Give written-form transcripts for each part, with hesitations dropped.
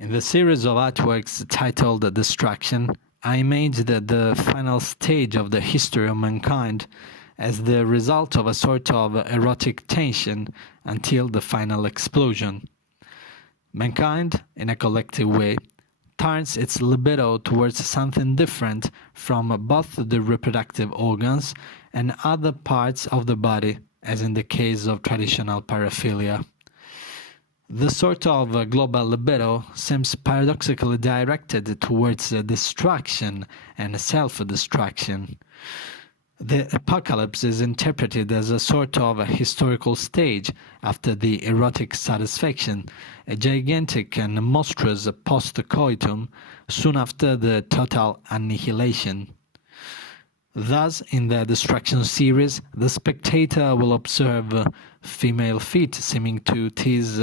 In the series of artworks titled Destruction, I imaged the final stage of the history of mankind as the result of a sort of erotic tension until the final explosion. Mankind, in a collective way, turns its libido towards something different from both the reproductive organs and other parts of the body, as in the case of traditional paraphilia. This sort of global libido seems paradoxically directed towards destruction and self-destruction. The apocalypse is interpreted as a sort of historical stage after the erotic satisfaction, a gigantic and monstrous post-coitum soon after the total annihilation. Thus, in the Destruction series, the spectator will observe female feet seeming to tease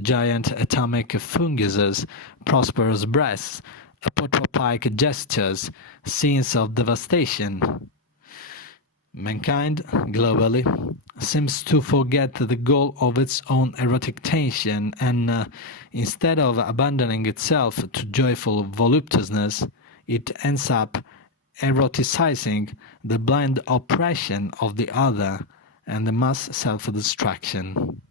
giant atomic funguses, prosperous breasts, apotropaic gestures, scenes of devastation. Mankind, globally, seems to forget the goal of its own erotic tension and, instead of abandoning itself to joyful voluptuousness, it ends up eroticizing the blind oppression of the other and the mass self-destruction.